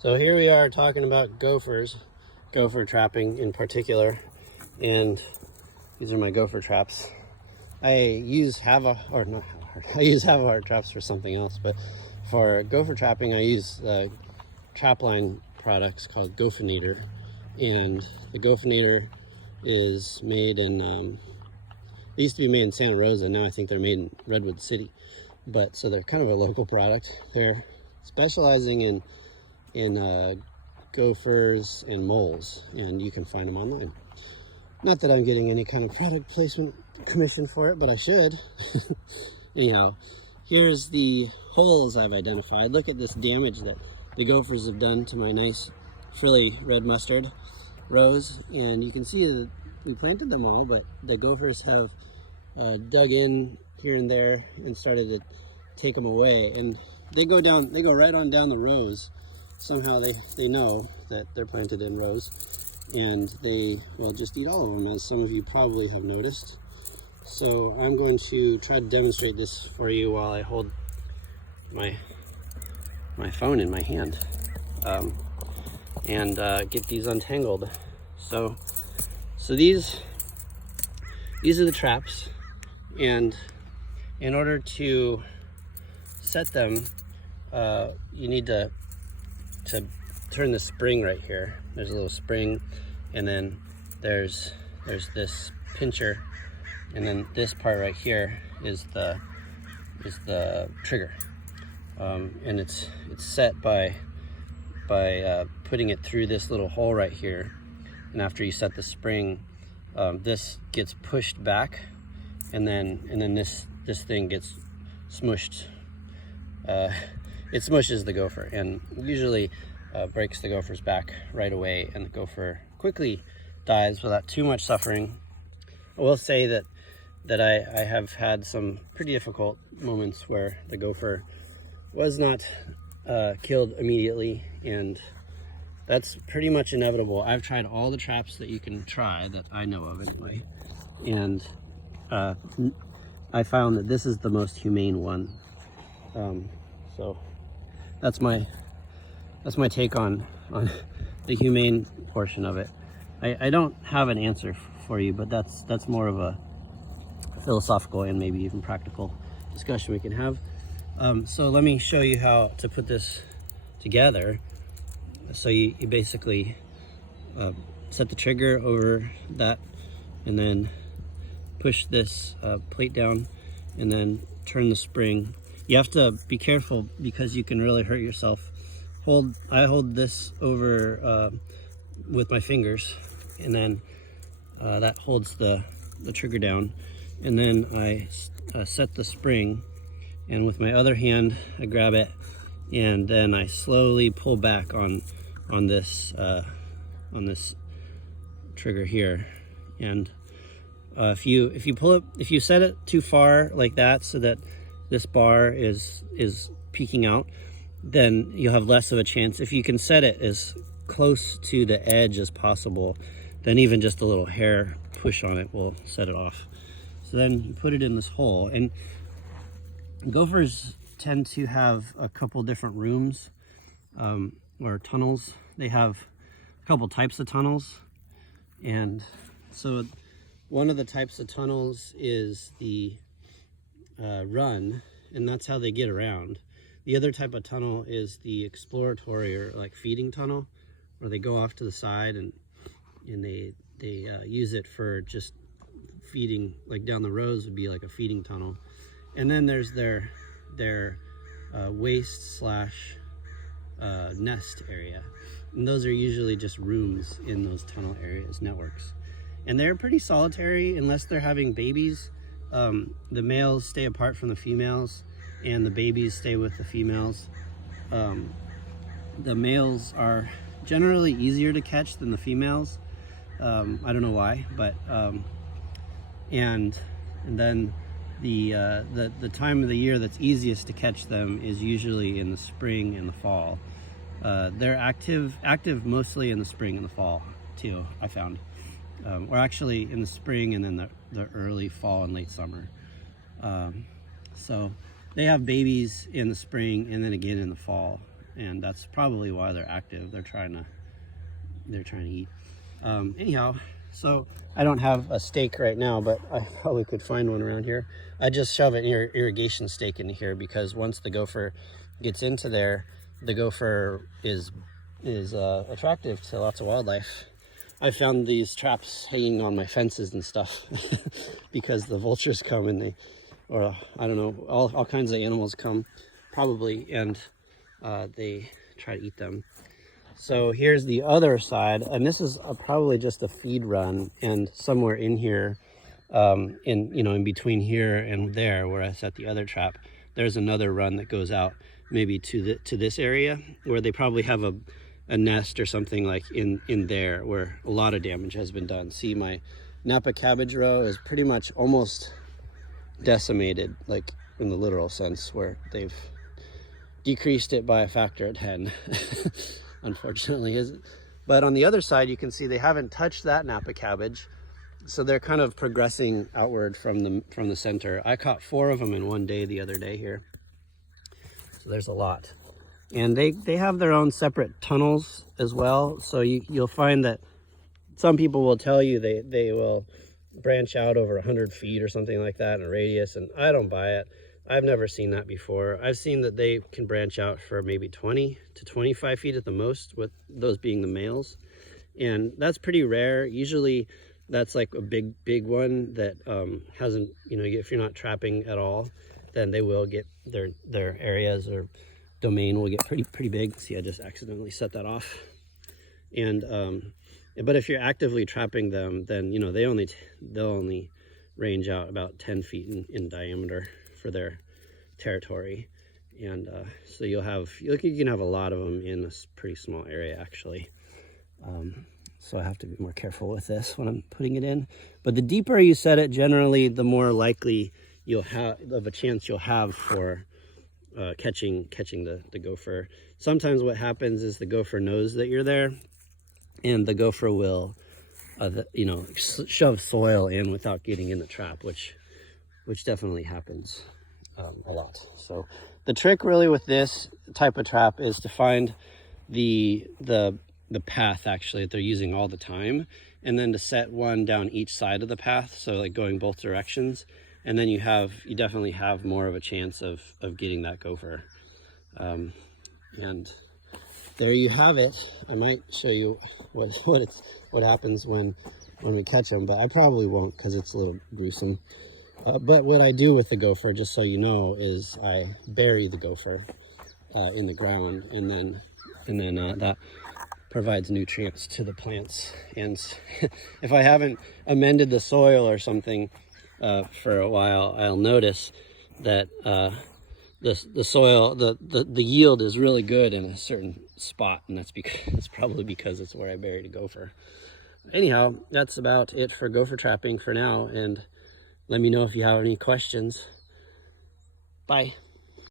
So here we are talking about gophers, gopher trapping in particular, and these are my gopher traps. I use I use Havahart traps for something else, but for gopher trapping I use trapline products called Gopher, and the Gopher is made in they used to be made in Santa Rosa. Now I think they're made in Redwood City, but so they're kind of a local product. They're specializing in gophers and moles, and you can find them online. Not that I'm getting any kind of product placement commission for it, but I should. Anyhow, here's the holes I've identified. Look at this damage that the gophers have done to my nice frilly red mustard rows, and you can see that we planted them all, but the gophers have dug in here and there and started to take them away, and they go right on down the rows. Somehow they know that they're planted in rows, and they will just eat all of them, as some of you probably have noticed. So I'm going to try to demonstrate this for you while I hold my phone in my hand and get these untangled. So these are the traps, and in order to set them, you need to turn the spring right here. There's a little spring, and then there's this pincher, and then this part right here is the trigger, and it's set by putting it through this little hole right here. And after you set the spring, this gets pushed back, and then this thing gets smushed. It smushes the gopher, and usually breaks the gopher's back right away, and the gopher quickly dies without too much suffering. I will say that I have had some pretty difficult moments where the gopher was not killed immediately, and that's pretty much inevitable. I've tried all the traps that you can try, that I know of anyway, and I found that this is the most humane one. So that's my take on the humane portion of it. I don't have an answer for you, but that's more of a philosophical and maybe even practical discussion we can have. So let me show you how to put this together. So you basically set the trigger over that, and then push this plate down, and then turn the spring. You have to be careful because you can really hurt yourself. I hold this over with my fingers, and then that holds the trigger down, and then I set the spring, and with my other hand I grab it, and then I slowly pull back on this trigger here. And if you set it too far like that, so that this bar is peeking out, then you'll have less of a chance. If you can set it as close to the edge as possible, then even just a little hair push on it will set it off. So then you put it in this hole, and gophers tend to have a couple different rooms or tunnels. They have a couple types of tunnels, and so one of the types of tunnels is the run, and that's how they get around. The other type of tunnel is the exploratory, or like feeding tunnel, where they go off to the side and they use it for just feeding. Like down the rows would be like a feeding tunnel. And then there's their waste slash nest area, and those are usually just rooms in those tunnel areas, networks, and they're pretty solitary unless they're having babies. The males stay apart from the females, and the babies stay with the females. The males are generally easier to catch than the females. I don't know why, but and then the time of the year that's easiest to catch them is usually in the spring and the fall. They're active mostly in the spring and the fall too, I found. Or actually in the spring, and then the early fall and late summer. So they have babies in the spring and then again in the fall. and that's probably why they're active. They're trying to eat. Anyhow, so I don't have a stake right now, but I probably could find one around here. I just shove an irrigation stake into here because once the gopher gets into there, the gopher is attractive to lots of wildlife. I found these traps hanging on my fences and stuff because the vultures come and or I don't know, all kinds of animals come probably, and they try to eat them. So here's the other side, and this is probably just a feed run, and somewhere in here, in between here and there where I set the other trap, there's another run that goes out maybe to this area where they probably have a nest or something like in there where a lot of damage has been done. See, my Napa cabbage row is pretty much almost decimated, like in the literal sense, where they've decreased it by a factor of 10. Unfortunately. But on the other side, you can see they haven't touched that Napa cabbage, so they're kind of progressing outward from the center. I caught 4 of them in one day the other day here, so there's a lot. And they have their own separate tunnels as well, so you'll find that some people will tell you they will branch out over 100 feet or something like that in a radius, and I don't buy it. I've never seen that before. I've seen that they can branch out for maybe 20 to 25 feet at the most, with those being the males. And that's pretty rare. Usually that's like a big one that hasn't, if you're not trapping at all, then they will get their areas or domain will get pretty big. See, I just accidentally set that off. And but if you're actively trapping them, then they'll only range out about 10 feet in diameter for their territory, and so you can have a lot of them in a pretty small area actually. So I have to be more careful with this when I'm putting it in. But the deeper you set it, generally the more likely you'll have of a chance you'll have for catching the gopher. Sometimes what happens is the gopher knows that you're there, and the gopher will shove soil in without getting in the trap, which definitely happens a lot. So the trick really with this type of trap is to find the path actually that they're using all the time, and then to set one down each side of the path, so like going both directions, and then you definitely have more of a chance of getting that gopher. And there you have it. I might show you what happens when we catch them, but I probably won't because it's a little gruesome. But what I do with the gopher, just so you know, is I bury the gopher in the ground, and then that provides nutrients to the plants. And if I haven't amended the soil or something for a while, I'll notice that the soil, the yield is really good in a certain spot, and that's probably because it's where I buried a gopher. Anyhow, that's about it for gopher trapping for now, and let me know if you have any questions. Bye.